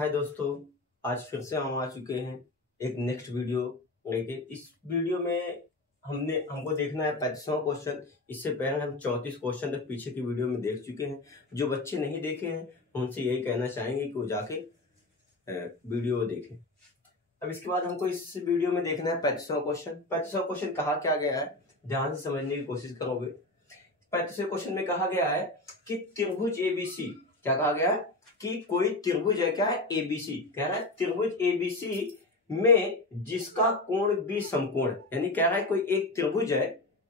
हाय दोस्तों, आज फिर से हम आ चुके हैं एक नेक्स्ट वीडियो लेके। इस वीडियो में हमको देखना है 35वां क्वेश्चन। इससे पहले हम 34 क्वेश्चन तक पीछे की वीडियो में देख चुके हैं। जो बच्चे नहीं देखे हैं उनसे यही कहना चाहेंगे कि वो जाके वीडियो देखें। अब इसके बाद हमको इस वीडियो में देखना है 35वां क्वेश्चन। 35वां क्वेश्चन कहा क्या गया है, ध्यान से समझने की कोशिश करोगे। 35वें क्वेश्चन में कहा गया है कि त्रिभुज एबीसी, क्या कहा गया है कि कोई त्रिभुज है, क्या है, एबीसी। कह रहा है त्रिभुज एबीसी में जिसका कोण बी समकोण, यानी कह रहा है कोई एक त्रिभुज है,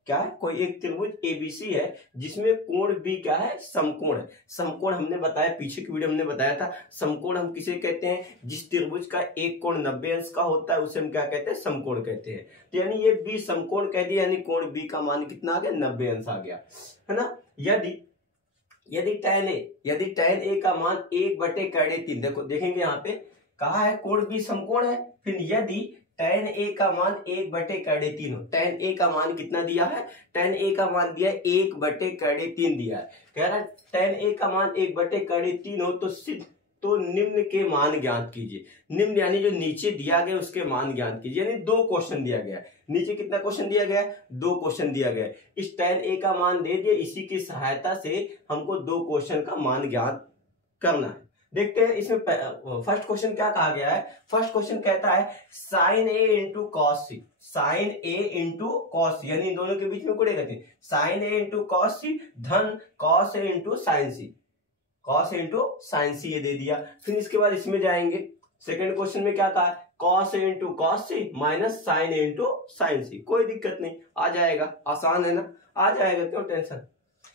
क्या है, कोई एक त्रिभुज एबीसी है जिसमें कोण बी क्या है, समकोण है। समकोण हमने बताया, पीछे की वीडियो हमने बताया था, समकोण हम किसे कहते हैं, जिस त्रिभुज का एक कोण 90 अंश का होता है उसे हम क्या कहते हैं, समकोण कहते हैं। तो यानी ये बी समकोण कह दिया, यानी कोण बी का मान कितना आ गया, 90 अंश आ गया, है ना। यदि tan a का मान 1/3, देखो देखेंगे यहाँ पे कहा है कोण बी समकोण है। फिर यदि tan a का मान 1/3 हो, tan a का मान कितना दिया है, tan a का मान दिया है 1/3 दिया है। कह रहा है tan a का मान 1/3 हो तो निम्न के मान ज्ञात कीजिए। निम्न यानी जो नीचे दिया गया उसके मान ज्ञात कीजिए, यानी 2 क्वेश्चन दिया गया है। नीचे कितना क्वेश्चन दिया गया है, 2 क्वेश्चन दिया गया है। इस tan a का मान दे दिए, इसी की सहायता से हमको 2 क्वेश्चन का मान ज्ञात करना है। देखते हैं इसमें फर्स्ट क्वेश्चन क्या कहा गया है। फर्स्ट क्वेश्चन कहता है sin a into cos c, sin a into cos c, यानी दोनों के बीच में गुणे करते हैं, sin a into cos c धन cos a into sine c, cos a into sine c, ये दे दिया। फिर इसके बाद इसमें जाएंगे, सेकंड क्वेश्चन में क्या कहा है, cos a into cos c minus sin a into sine c. कोई दिक्कत नहीं, आ जाएगा, आसान है ना, आ जाएगा, क्यों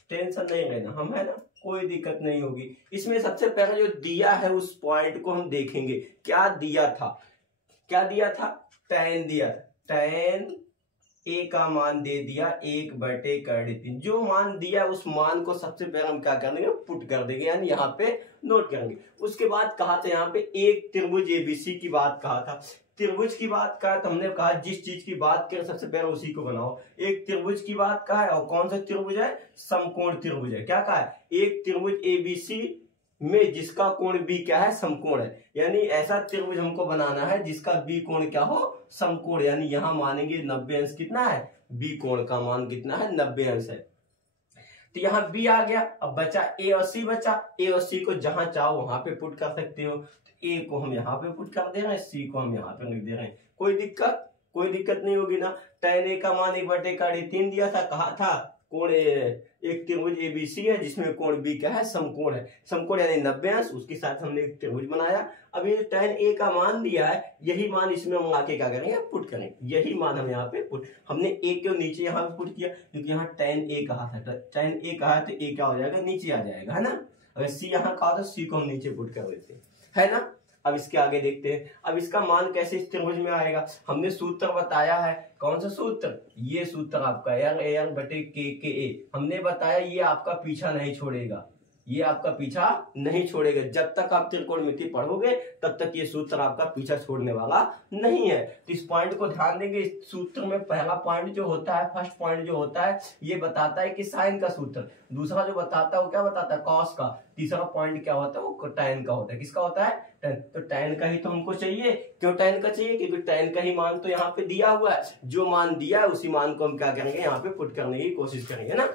टेंशन नहीं लेना हम, है ना, कोई दिक्कत नहीं होगी। इसमें सबसे पहले जो दिया है उस पॉइंट को हम देखेंगे। क्या दिया था, tan दिया, tan a का मान दे दिया 1/3। जो मान दिया उस मान को सबसे पहले हम क्या कर देंगे, पुट कर देंगे, यानी यहाँ पे नोट करेंगे। उसके बाद कहा था यहाँ पे एक त्रिभुज एबीसी की बात कहा था। त्रिभुज की बात कहा तो हमने कहा जिस चीज की बात करें सबसे पहले उसी को बनाओ। एक त्रिभुज की बात कहा है, और कौन सा त्रिभुज है, समकोण त्रिभुज है। क्या कहा है, एक त्रिभुज एबीसी में जिसका कोण बी क्या है, समकोण है। यानी ऐसा त्रिभुज हमको बनाना है जिसका बी कोण क्या हो, समकोण। यानी यहां मानेंगे 90 अंश कितना है, बी कोण का मान कितना है, 90 अंश है। तो यहाँ बी आ गया। अब बचा ए और सी, ए और सी को जहां चाहो वहां पे पुट कर सकते हो। तो ए को हम यहाँ पे पुट कर दे रहे हैं, सी को हम यहाँ पे लिख दे रहे हैं। कोई दिक्कत नहीं होगी ना। tan a का मान 1/3 दिया था, कहा था कोण एक त्रिभुज एबीसी है जिसमें कोण बी क्या है, समकोण है। समकोण यानी 90 अंश, उसके साथ हमने एक त्रिभुज बनाया। अब ये tan a का मान दिया है, यही मान इसमें हम आके क्या करेंगे, पुट करेंगे। यही मान हम यहाँ पे पुट, हमने a के नीचे यहाँ पे पुट किया क्योंकि यहाँ tan a कहा था, tan a कहा तो a क्या हो जाएगा, नीचे आ जाएगा, है ना। अगर c यहाँ कहा तो c को हम नीचे पुट कर देते है ना। अब इसके आगे देखते हैं, अब इसका मान कैसे इस त्रिभुज में आएगा। हमने सूत्र बताया है, कौन सा सूत्र, ये सूत्र आपका L/K/A। हमने बताया ये आपका पीछा नहीं छोड़ेगा, ये आपका पीछा नहीं छोड़ेगा। जब तक आप त्रिकोणमिति पढ़ोगे तब तक ये सूत्र आपका पीछा छोड़ने वाला नहीं है। तो इस पॉइंट को ध्यान देंगे। इस सूत्र में पहला पॉइंट जो होता है, फर्स्ट पॉइंट जो होता है, ये बताता है कि साइन का सूत्र। दूसरा जो बताता है वो क्या बताता है, कॉस का। तीसरा पॉइंट क्या होता है, वो टैन का होता है। किसका होता है, टैन। तो टैन का ही तो हमको चाहिए। क्यों टैन का चाहिए, क्योंकि टैन का ही मान तो यहाँ पे दिया हुआ है। जो मान दिया है उसी मान को हम क्या करेंगे, यहाँ पे पुट करने की कोशिश करेंगे ना।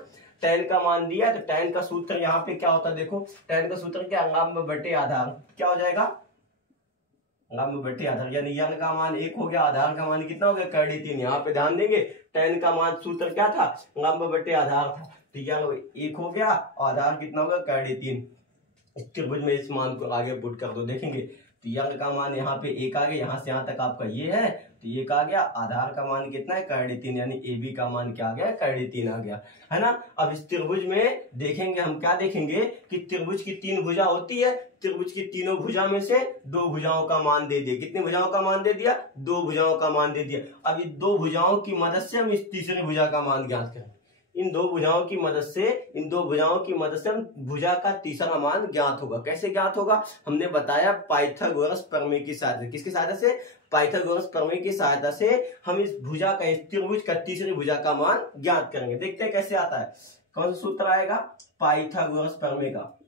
tan का मान दिया है तो tan का सूत्र यहाँ पे क्या होता है, देखो tan का सूत्र क्या, लंब बटे आधार। क्या हो जाएगा, लंब बटे आधार, यानी यन का मान 1 हो गया, आधार का मान कितना हो गया, 3। यहाँ पे ध्यान देंगे tan का मान सूत्र क्या था, लंब बटे आधार था। तो यन 1 हो गया, आधार कितना होगा, 3। इस त्रिभुज में इस मान को आगे पुट कर दो, देखेंगे तो यंग का मान यहाँ पे 1 आ गया, यहाँ से यहाँ तक आपका ये है तो 1 आ गया। आधार का मान कितना है, 3, यानी ए बी का मान क्या आ गया, 3 आ गया, है ना। अब इस त्रिभुज में देखेंगे हम, क्या देखेंगे कि त्रिभुज की 3 भुजा होती है। त्रिभुज की तीनों भुजा में से 2 भुजाओं का मान दे दिया। कितनी भुजाओं का मान दे दिया, 2 भुजाओं का मान दे दिया। अब ये 2 भुजाओं की मदद से हम इस तीसरी भुजा का मान ज्ञात करें। इन 2 भुजाओं की मदद से हम भुजा का तीसरा मान ज्ञात होगा। कैसे ज्ञात होगा, हमने बताया पाइथागोरस प्रमेय की सहायता से। किसकी सहायता से, पाइथागोरस प्रमेय की सहायता से हम इस भुजा का, इस त्रिभुज का तीसरी भुजा का मान ज्ञात करेंगे। देखते हैं कैसे आता है, कौन सा सूत्र आएगा, पाइथागोरस प्रमेय का।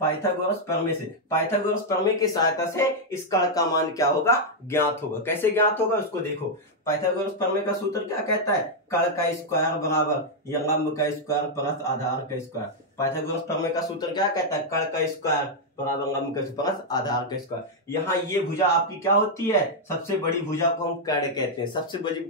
पाइथागोरस प्रमेय से, पाइथागोरस प्रमेय की सहायता से इस कण का मान क्या होगा, ज्ञात होगा। कैसे ज्ञात होगा उसको देखो। पाइथागोरस प्रमेय का सूत्र क्या कहता है, कण का स्क्वायर बराबर लंब का स्क्वायर प्लस आधार का स्क्वायर। पाइथागोरस प्रमेय का सूत्र क्या कहता है, कण का स्क्वायर बराबर लंब का प्लस आधार का स्क्वायर। यहाँ ये भुजा आपकी क्या होती है, सबसे बड़ी भुजा को हम कैड कहते हैं। सबसे बड़ी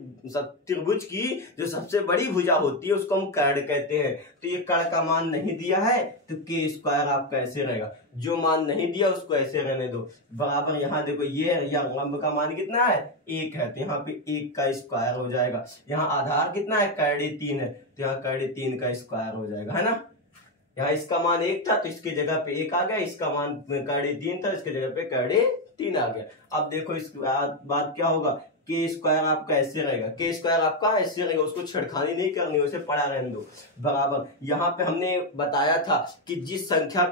त्रिभुज की जो सबसे बड़ी भुजा होती है उसको हम कैड कहते हैं। तो ये कण का मान नहीं दिया है तो के स्क्वायर आपका ऐसे रहेगा, जो मान नहीं दिया उसको ऐसे रहने दो बराबर। यहाँ देखो ये लंब का मान कितना है, 1 है, तो यहाँ पे 1 का स्क्वायर हो जाएगा। यहाँ आधार कितना है, कैडे 3 है, तो यहाँ कैडे 3 का स्क्वायर हो जाएगा, है ना। यहाँ इसका मान 1 था तो इसके जगह पे 1 आ गया, इसका मान कैडे 3 था, इसके जगह पे कैडे 3 आ गया। अब देखो इसके बाद क्या होगा, के स्क्वायर आपका ऐसे रहेगा, के स्क्वायर आपका ऐसे रहेगा, उसको छेड़खानी नहीं करनी, उसे पड़ा रहने दो बराबर। यहाँ पे हमने बताया था कि जिस संख्या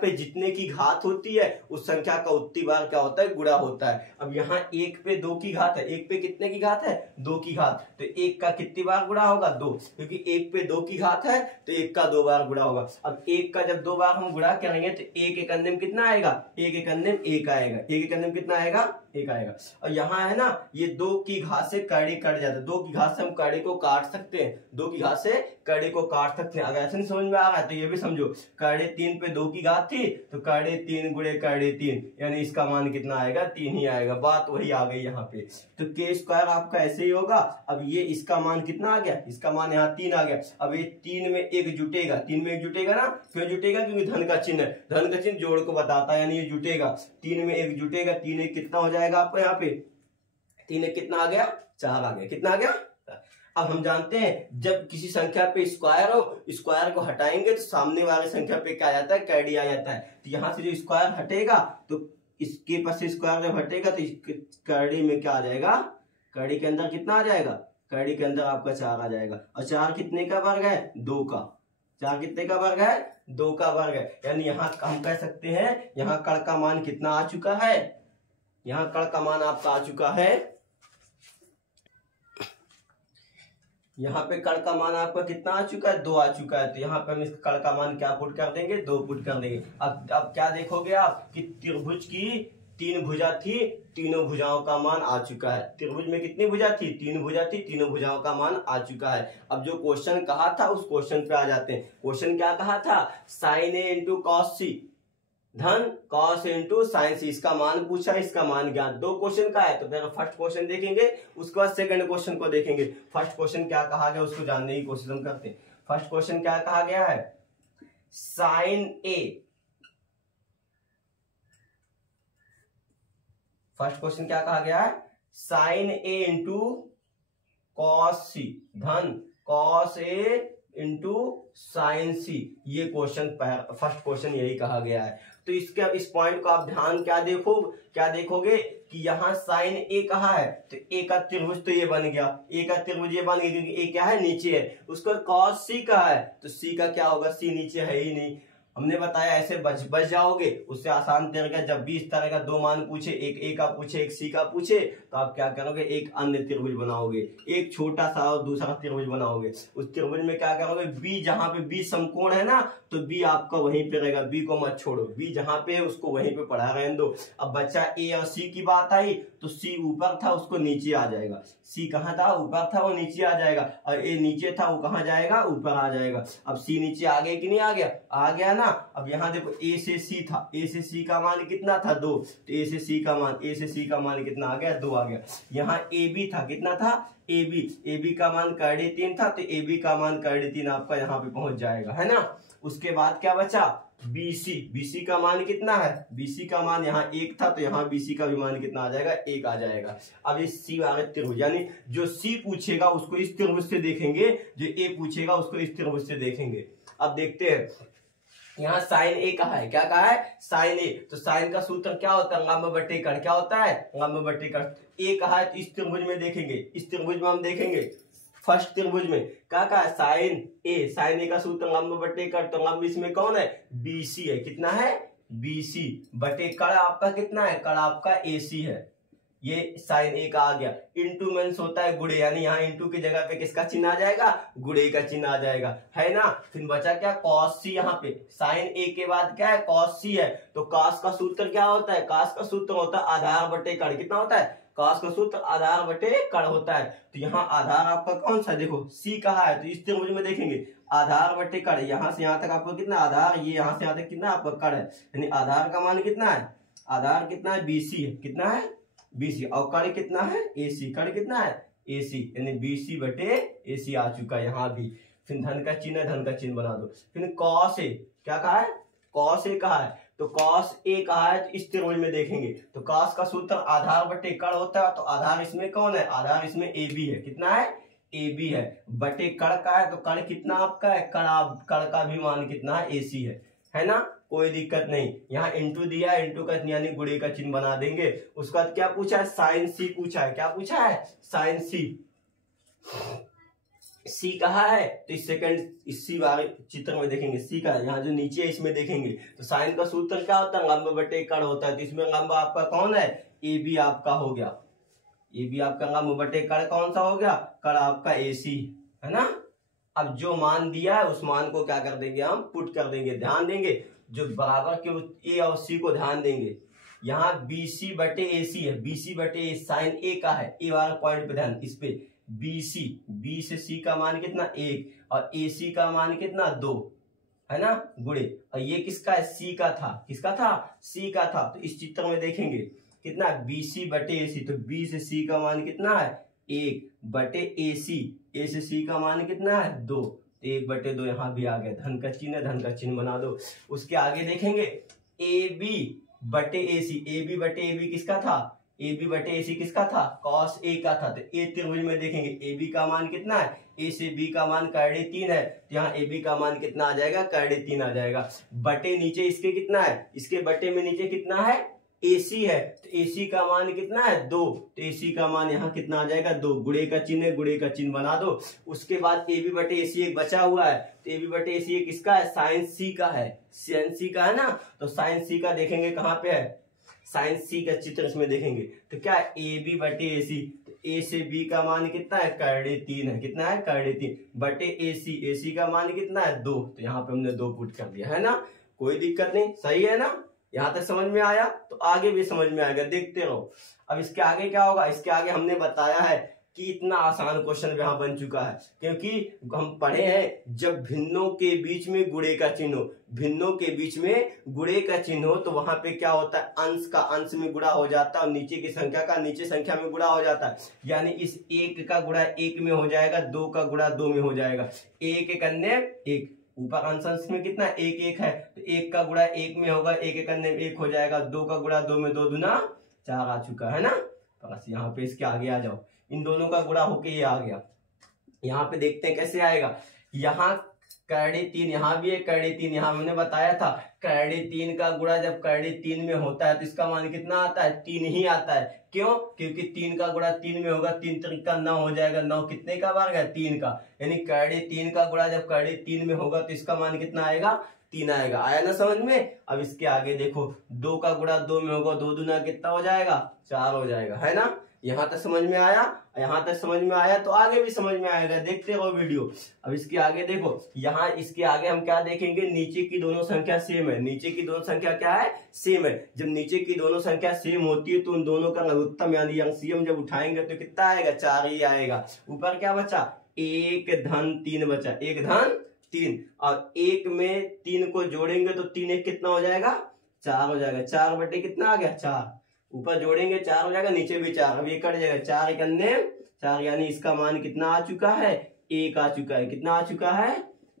पे जितने की घात होती है उस संख्या का उतनी बार क्या होता है, गुणा होता है। अब यहाँ 1 पे 2 की घात है, 1 पे कितने की घात है, 2 की घात, तो 1 का कितनी बार गुणा होगा, 2, क्योंकि 1 पे 2 की घात है तो 1 का 2 बार गुणा होगा। अब 1 का जब 2 बार हम गुणा करेंगे तो 1 एक अन्य में कितना आएगा, 1 एक अन्य में 1 आएगा, 1 एक अन्य में कितना आएगा, 1 आएगा। और यहाँ है ना, ये 2 की घात से कैडे कट जाता है, 2 की घात से हम कैडे को काट सकते हैं, 2 की घात से कैडे को काट सकते हैं। अगर ऐसे नहीं समझ में आ रहा है तो ये भी समझो, कैडे 3 पे 2 की घात थी तो कैडे 3 गुणे कैडे 3, यानी इसका मान कितना आएगा, 3 ही आएगा। बात वही आ गई यहाँ पे। तो के स्क्वायर आपका ऐसे ही होगा। अब ये इसका मान कितना आ गया, इसका मान यहाँ 3 आ गया। अब ये 3 में 1 जुटेगा, 3 में 1 जुटेगा ना, क्यों जुटेगा, क्योंकि धन का चिन्ह है, धन का चिन्ह जोड़ को बताता है, यानी ये जुटेगा, 3 में 1 जुटेगा, 3 1 कितना हो जाएगा आपको, यहाँ पे 3 1 कितना आ गया, 4 आ गया, कितना आ गया। अब हम जानते हैं जब किसी संख्या पे स्क्वायर हो, स्क्वायर को हटाएंगे तो सामने वाले संख्या पे क्या आ जाता है, कैडी आ जाता है। तो यहाँ से जो स्क्वायर हटेगा तो इसके पास से स्क्वायर जब हटेगा तो कैडी में क्या आ जाएगा, कैडी के अंदर कितना आ जाएगा, कैडी के अंदर आपका 4 आ जाएगा। और 4 कितने का वर्ग है, 2 का, 4 कितने का वर्ग है, 2 का वर्ग है। यानी यहाँ हम कह सकते हैं यहाँ कण का मान कितना आ चुका है, यहाँ कण का मान आपका आ चुका है, यहाँ पे कण का मान आपका कितना आ चुका है, 2 आ चुका है। तो यहाँ पे हम इस कण का मान क्या पुट कर देंगे, 2 पुट कर देंगे। अब क्या देखोगे आप कि त्रिभुज की 3 भुजा थी, तीनों भुजाओं का मान आ चुका है। त्रिभुज में कितनी भुजा थी, 3 भुजा थी, तीनों भुजाओं का मान आ चुका है। अब जो क्वेश्चन कहा था उस क्वेश्चन पे आ जाते हैं। क्वेश्चन क्या कहा था, साइन ए इंटू कॉस सी धन कॉस इंटू साइन सी, इसका मान पूछा, इसका मान ज्ञात। 2 क्वेश्चन का है, तो पहले फर्स्ट क्वेश्चन देखेंगे, उसके बाद सेकंड क्वेश्चन को देखेंगे। फर्स्ट क्वेश्चन क्या कहा गया उसको जानने की कोशिश हम करते हैं। फर्स्ट क्वेश्चन क्या कहा गया है, साइन ए, फर्स्ट क्वेश्चन क्या कहा गया है, साइन ए इंटू कॉस सी धन cos A into sine c, ये क्वेश्चन फर्स्ट क्वेश्चन यही कहा गया है। तो इस पॉइंट को आप ध्यान क्या देखोगे कि यहाँ साइन ए कहा है, तो ए का त्रिभुज तो ये बन गया, ए का त्रिभुज ये बन गया क्योंकि ए क्या है, नीचे है। उसका कॉस सी का है तो सी का क्या होगा, सी नीचे है ही नहीं। हमने बताया ऐसे बच जाओगे, उससे आसान तरीका, जब भी इस तरह का 2 मान पूछे, एक ए का पूछे एक सी का पूछे, तो आप क्या करोगे, एक अन्य त्रिभुज बनाओगे, एक छोटा सा और दूसरा त्रिभुज बनाओगे। उस त्रिभुज में क्या करोगे, बी जहां पे बी समकोण है ना, तो बी आपका वहीं पे रहेगा, बी को मत छोड़ो, बी जहां पे है उसको वहीं पे पढ़ा रहने दो। अब बच्चा ए और सी की बात आई तो सी ऊपर था उसको नीचे आ जाएगा, सी कहाँ था, ऊपर था वो नीचे आ जाएगा, और ए नीचे था वो कहाँ जाएगा, ऊपर आ जाएगा। अब सी नीचे आ गया कि नहीं आ गया, आ गया ना। अब यहाँ देखो ए से सी था, ए से सी का मान कितना था, 2, तो ए से सी का मान कितना आ गया, 2 आ गया। यहाँ ए बी था, कितना था, ए बी का मान कैडे 3 था, तो ए बी का मान कैडे 3 आपका यहाँ पे पहुंच जाएगा, है ना। उसके बाद क्या बचा, बीसी का मान कितना है, बीसी का मान यहाँ 1 था, तो यहाँ बीसी का भी मान कितना आ जाएगा, 1 आ जाएगा। अब इस सी वाले त्रिभुज, यानी जो सी पूछेगा उसको इस त्रिभुज से देखेंगे, जो ए पूछेगा उसको इस त्रिभुज से देखेंगे। अब देखते हैं, यहाँ साइन ए कहा है, क्या कहा है, साइन ए, तो साइन का सूत्र क्या होता है, लंब बटे कण, क्या होता है, लंब बटे कण। ए कहा है तो इस त्रिभुज में देखेंगे, इस त्रिभुज में हम देखेंगे, फर्स्ट त्रिभुज में क्या कहा है, साइन ए का सूत्र लंब बटे कण, तो लंब इसमें कौन है, बीसी है, कितना है, बीसी बटे कण आपका कितना है, कण आपका एसी है, ये साइन ए का आ गया। इंटू मीन्स होता है गुड़े, यानी यहाँ इंटू की जगह पे किसका चिन्ह आ जाएगा, गुड़े का चिन्ह आ जाएगा, है ना। फिर बचा क्या, कॉस सी। यहाँ पे साइन ए के बाद क्या है, कॉस सी है, तो कॉस का सूत्र क्या होता है, कॉस का सूत्र होता है आधार बटे कड़। कितना होता है, कॉस का सूत्र आधार बटे कड़ होता है। तो यहाँ आधार आपका कौन सा, देखो सी कहा है, तो इस त्रिभुज में देखेंगे आधार बटे कड़, यहाँ से यहाँ तक आपको कितना आधार, ये यहाँ से यहाँ तक कितना आपका कड़ है, यानी आधार का मान कितना है, आधार कितना है, बीसी है, कितना है, बीसी, और कड़ कितना है, एसी, कड़ कितना है, एसी, यानी बीसी बटे एसी आ चुका है यहाँ भी। फिर धन का चिन्ह है, धन का चिन्ह बना दो। फिर कॉस ए, क्या कहा है, कॉस ए कहा है, तो कॉस ए कहा है, तो इस त्रिभुज में देखेंगे तो कॉस का सूत्र आधार बटे कड़ होता है, तो आधार इसमें कौन है, आधार इसमें ए बी है, कितना है, ए बी है, बटे कड़ का है, तो कड़ कितना आपका है, कड़ का भी मान कितना है, एसी है ना, कोई दिक्कत नहीं। यहाँ इंटू दिया, इंटू का यानी गुणे का चिन्ह बना देंगे। उसके बाद क्या पूछा है, साइन सी पूछा है, क्या पूछा है, साइन सी, सी कहा है, तो इस सेकंड इसी वाले चित्र में देखेंगे सी का, यहाँ जो नीचे है इसमें देखेंगे तो साइन का सूत्र क्या होता है, लंब बटे कड़ होता है, तो इसमें लंब आपका कौन है, ए बी आपका हो गया, ए बी आपका लंब बटे कड़ कौन सा हो गया, कड़ आपका ए सी, है ना। अब जो मान दिया है उस मान को क्या कर देंगे, हम पुट कर देंगे, ध्यान देंगे जो बराबर के ए और सी को ध्यान देंगे। यहाँ बीसी बटे ए सी है, बीसी बटे ए, साइन ए का है, ए वाला पॉइंट पे ध्यान, इस पे बीसी, बी से सी का मान कितना 1 और ए सी का मान कितना 2, है ना, गुणे, और ये किसका है, सी का था, किसका था, सी का था। तो इस चित्र में देखेंगे कितना, बीसी बटे ए सी, तो बी से सी का मान कितना है 1 बटे ए सी, ए से सी का मान कितना है 2, तो 1 बटे 2 यहाँ भी आ गया, धन का चिन्ह, धन का चिन्ह बना दो। उसके आगे देखेंगे ए बी बटे ए सी, ए बी बटे ए बी किसका था, ए बी बटे ए सी किसका था, कॉस ए का था। तो ए त्रिभुज में देखेंगे ए बी का मान कितना है, ए से बी का मान करड़े 3 है, तो यहाँ ए बी का मान कितना आ जाएगा, करड़े 3 आ जाएगा, बटे नीचे इसके कितना है, इसके बटे में नीचे कितना है, AC है, तो AC का मान कितना है 2, तो AC का मान यहाँ कितना आ जाएगा 2, गुणे का चिन्ह है, गुणे का चिन्ह बना दो। उसके बाद AB बटे AC एक बचा हुआ है, तो AB बटे AC एक किसका है, साइन C का है, साइन C का है ना, तो साइन C का देखेंगे कहाँ पे है, साइन C का चित्र इसमें देखेंगे तो क्या है AB बटे AC, तो A से B का मान कितना है, करड़े 3 है, कितना है, करड़े 3 बटे AC, AC का मान कितना है 2, तो यहाँ पे हमने 2 पुट कर दिया, है ना, कोई दिक्कत नहीं, सही है ना। यहां तक समझ में आया, तो आगे भी समझ में आएगा, देखते रहो। अब इसके आगे क्या होगा, इसके आगे हमने बताया है कि इतना आसान क्वेश्चन यहाँ बन चुका है, क्योंकि हम पढ़े हैं जब भिन्नों के बीच में गुणे का चिन्ह हो, भिन्नों के बीच में गुणे का चिन्ह हो, तो वहां पे क्या होता है, अंश का अंश में गुणा हो जाता है और नीचे की संख्या का नीचे संख्या में गुणा हो जाता है। यानी इस 1 का गुणा 1 में हो जाएगा, 2 का गुणा 2 में हो जाएगा, 1 अन्य 1, ऊपर अंश में कितना 1 1 है, तो 1 का गुणा 1 में होगा, 1 1 अन्य 1 हो जाएगा, 2 का गुणा 2 में, 2 दूना 4 आ चुका है ना। बस यहाँ पे इसके आगे आ जाओ, इन दोनों का गुणा होके ये आ गया। यहाँ पे देखते हैं कैसे आएगा, यहाँ करड़े 3 यहाँ भी है, करड़े 3 यहाँ हमने बताया था, करड़े 3 का गुणा जब करड़े 3 में होता है तो इसका मान कितना आता है, 3 ही आता है। क्यों, क्योंकि 3 का गुणा 3 में होगा, 3 3 का 9 हो जाएगा, 9 कितने का वर्ग है, 3 का, यानी करड़े 3 का गुणा जब करड़े 3 में होगा तो इसका मान कितना आएगा, 3 आएगा। आया ना समझ में। अब इसके आगे देखो, 2 का गुणा 2 में होगा, 2 दूना कितना हो जाएगा, 4 हो जाएगा, है ना। यहाँ तक समझ में आया, यहाँ तक समझ में आया तो आगे भी समझ में आएगा, देखते रहो वीडियो। अब इसके आगे देखो, यहाँ इसके आगे हम क्या देखेंगे, नीचे की दोनों संख्या सेम है, नीचे की दोनों संख्या क्या है, सेम है। जब नीचे की दोनों संख्या सेम होती है तो उन दोनों का लघुत्तम यानी LCM जब उठाएंगे तो कितना आएगा, 4 ही आएगा। ऊपर क्या बचा, 1 धन 3 बचा, 1 धन 3, और 1 में 3 को जोड़ेंगे तो 3 1 कितना हो जाएगा, 4 हो जाएगा, 4 बटे कितना आ गया 4, ऊपर जोड़ेंगे 4 हो जाएगा, नीचे भी 4, अब ये कट जाएगा, 4 1 अन्य 4, यानी इसका मान कितना आ चुका है, 1 आ चुका है, कितना आ चुका है,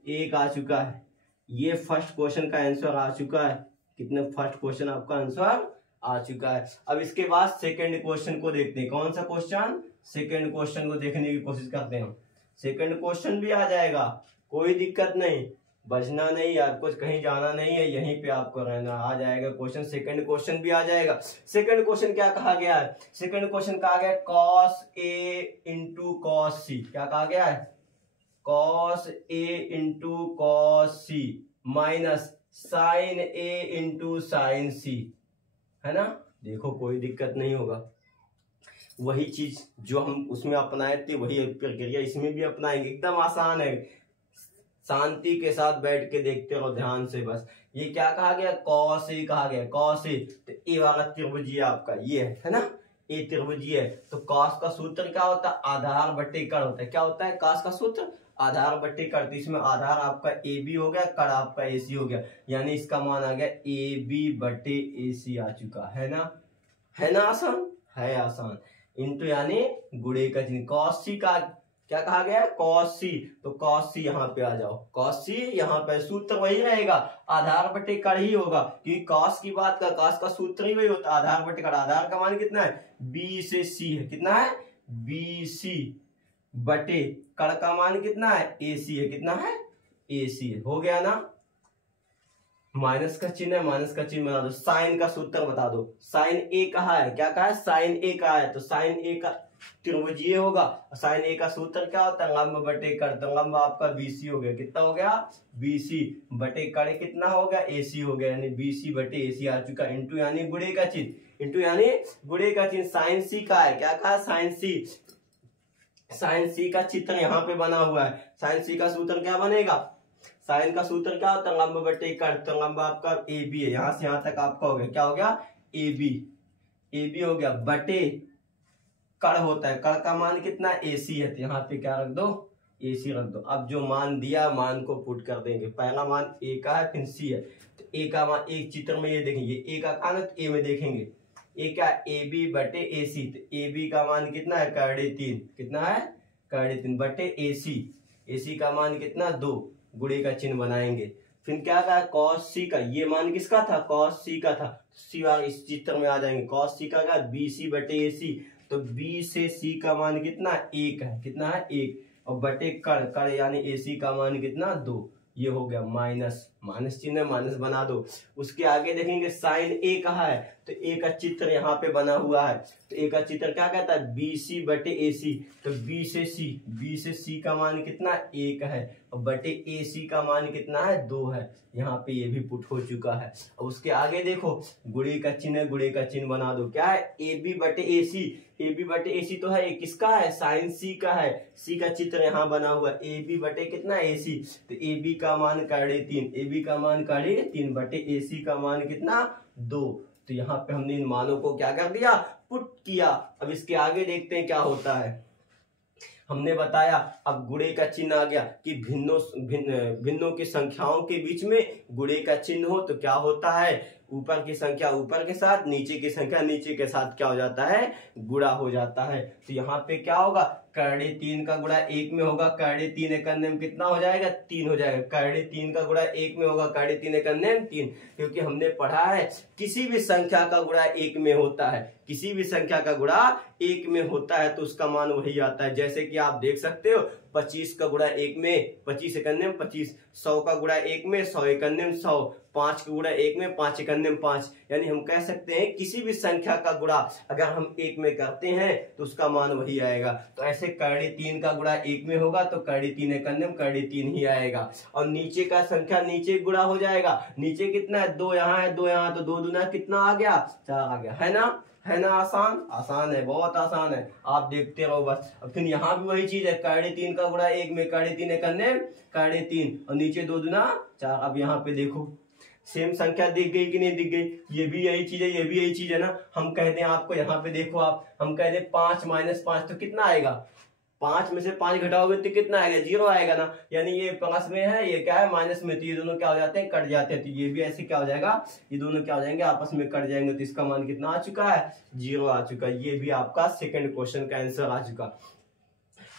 1 आ चुका है। ये फर्स्ट क्वेश्चन का आंसर आ चुका है, कितने फर्स्ट क्वेश्चन आपका आंसर आ चुका है। अब इसके बाद सेकंड क्वेश्चन को देखते हैं, कौन सा क्वेश्चन, सेकंड क्वेश्चन को देखने की कोशिश करते हैं। सेकंड क्वेश्चन भी आ जाएगा, कोई दिक्कत नहीं, बचना नहीं है, आपको कहीं जाना नहीं है, यहीं पे आपको रहना, आ जाएगा क्वेश्चन, सेकंड क्वेश्चन भी आ जाएगा। सेकंड क्वेश्चन क्या कहा गया है, सेकंड क्वेश्चन कहा गया cos A into cos C, क्या कहा गया है, cos A into cos C minus sin A into sin C, है ना। देखो कोई दिक्कत नहीं होगा, वही चीज जो हम उसमें अपनाए थे वही प्रक्रिया इसमें भी अपनाएंगे। एकदम आसान है, शांति के साथ बैठ के देखते रहो ध्यान से बस। ये क्या कहा गया, कॉस ए कहा गया, कॉस ए। तो ए वाला त्रिभुजीय आपका ये है ना, ए त्रिभुजीय है। तो कॉस का सूत्र क्या होता है, आधार बटे कण होता है। क्या होता है कॉस का सूत्र, आधार बटे कण। तो इसमें आधार आपका ए बी हो गया, कण आपका ए सी हो गया, यानी इसका मान आ गया ए बी बटे ए सी आ चुका है ना। है ना आसान, है आसान। इंटू यानी गुणे का चिन्ह, कॉस सी का क्या कहा गया, कॉस सी। तो कॉस सी यहाँ पे आ जाओ, कॉस सी यहाँ पे सूत्र वही रहेगा, आधार बटे कण ही होगा, क्योंकि कॉस की बात का कॉस का सूत्र ही वही होता है, आधार बटे कण। आधार का मान कितना है, बी से सी है, कितना है, बी सी बटे कण का मान कितना है, ए सी है, कितना है, ए सी है। हो गया ना। माइनस का चिन्ह है, माइनस का चिन्ह बना दो। साइन का सूत्र बता दो, साइन ए कहा है, क्या कहा है, साइन ए कहा है। तो साइन ए का त्रिभुजीय होगा, साइन ए का सूत्र क्या होता है, लंब बटे कण। तो लंब आपका बीसी हो गया, कितना हो गया, बीसी बटे कण कितना हो गया, एसी हो गया, यानी बीसी बटे एसी आ चुका। इंटू यानी गुणे का चिन्ह, इंटू यानी गुणे का चिन्ह। साइन सी का है, क्या कहा, साइन सी। साइन सी का चित्र यहाँ पे बना हुआ है। साइन सी का सूत्र क्या बनेगा, साइन का सूत्र क्या होता है, लंब बटे कण। तो लंब आपका ए बी है, यहां से यहां तक आपका हो गया, क्या हो गया, ए बी, ए बी हो गया बटे कण होता है, कण का मान कितना, ए सी है। तो यहाँ पे क्या रख दो, ए सी रख दो। अब जो मान दिया मान को पुट कर देंगे। पहला मान ए का है, फिर सी है। तो ए का मान एक चित्र में ये देखेंगे, ए का मान तो ए में देखेंगे, ए क्या, ए बी बटे ए सी। तो ए बी का मान कितना है, करड़े 3, कितना है, करड़े 3 बटे ए सी। ए सी का मान कितना, 2, गुणे का चिन्ह बनाएंगे। फिर क्या कहा, कॉस सी का, ये मान किसका था, कॉस सी का था। सी वाला इस चित्र में आ जाएंगे। कॉस सी का क्या, बी सी बटे ए सी। तो बी से सी का मान कितना, 1 है, कितना है, 1, और बटे कण, कण यानी ए सी का मान कितना, 2। ये हो गया माइनस, माइनस चिन्ह माइनस बना दो। उसके आगे देखेंगे साइन ए कहा है, तो ए का चित्र यहाँ पे बना हुआ है। तो ए का चित्र क्या कहता है, बी सी बटे ए सी। तो बी से सी, बी से सी का मान कितना, 1 है, और बटे ए सी का मान कितना है, 2 है। यहाँ पे ये भी पुट हो चुका है। और उसके आगे देखो गुणे का चिन्ह, गुणे का चिन्ह बना दो। क्या है, ए बी बटे ए सी। ए बी बटे ए सी तो है, किसका है, साइन सी का है। सी का चित्र यहाँ बना हुआ, ए बी बटे कितना, ए सी। तो ए बी का मान करड़े 3, ए बी का मान करड़े 3 बटे ए सी का मान कितना, 2। तो यहाँ पे हमने इन मानों को क्या कर दिया, पुट किया। अब इसके आगे देखते हैं क्या होता है। हमने बताया अब गुणे का चिन्ह आ गया कि भिन्नों की संख्याओं के बीच में गुणे का चिन्ह हो तो क्या होता है, ऊपर की संख्या ऊपर के साथ, नीचे की संख्या नीचे के साथ क्या हो जाता है, गुणा हो जाता है। तो यहाँ पे क्या होगा, करड़े 3 का गुणा 1 में होगा, करड़े 3 एक अन्य में कितना हो जाएगा, 3 हो जाएगा। करड़े 3 का गुणा 1 में होगा, करड़े 3 एक अन्य में 3, क्योंकि हमने पढ़ा है किसी भी संख्या का गुणा 1 में होता है, किसी भी संख्या का गुणा 1 में होता है तो उसका मान वही आता है। जैसे कि आप देख सकते हो 25 का गुणा 1 में 25 एक अन्य में 25, 100 का गुणा 1 में 100 एक अन्य में 100, 5 का गुणा 1 में 5 एक अन्य में 5। यानी हम कह सकते हैं किसी भी संख्या का गुणा अगर हम 1 में करते हैं तो उसका मान वही आएगा। तो ऐसे करड़े 3 का गुणा 1 में होगा तो करड़े 3 एक अन्य में करड़े 3 ही आएगा। और नीचे का संख्या नीचे गुणा हो जाएगा, नीचे कितना है, 2 यहाँ है, 2 यहाँ, तो 2 दूना कितना आ गया, 4 आ गया। है ना, है ना, आसान, आसान है, बहुत आसान है, आप देखते रहो बस। अब फिर यहाँ भी वही चीज है, करड़े 3 का गुणा 1 में करड़े 3 एक अन्य करड़े 3, और नीचे 2 दूना 4। अब यहाँ पे देखो सेम संख्या दिख गई कि नहीं दिख गई, ये भी यही चीज है, ये भी यही चीज है ना। हम कह दें आपको यहाँ पे देखो आप, हम कह दें 5 - 5 तो कितना आएगा, 5 में से 5 घटाओगे तो कितना आएगा, 0 आएगा ना। यानी ये प्लस में है, ये क्या है माइनस में, तो ये दोनों क्या हो जाते हैं, कट जाते हैं। तो ये भी ऐसे क्या हो जाएगा, ये दोनों क्या हो जाएंगे, आपस में कट जाएंगे। तो इसका मान कितना आ चुका है, 0 आ चुका है। ये भी आपका सेकंड क्वेश्चन का आंसर आ चुका।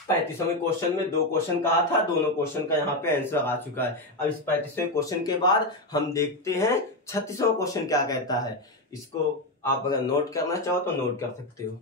35वें क्वेश्चन में 2 क्वेश्चन कहा था, दोनों क्वेश्चन का यहाँ पे आंसर आ चुका है। अब इस 35वें क्वेश्चन के बाद हम देखते हैं 36वां क्वेश्चन क्या कहता है। इसको आप अगर नोट करना चाहो तो नोट कर सकते हो।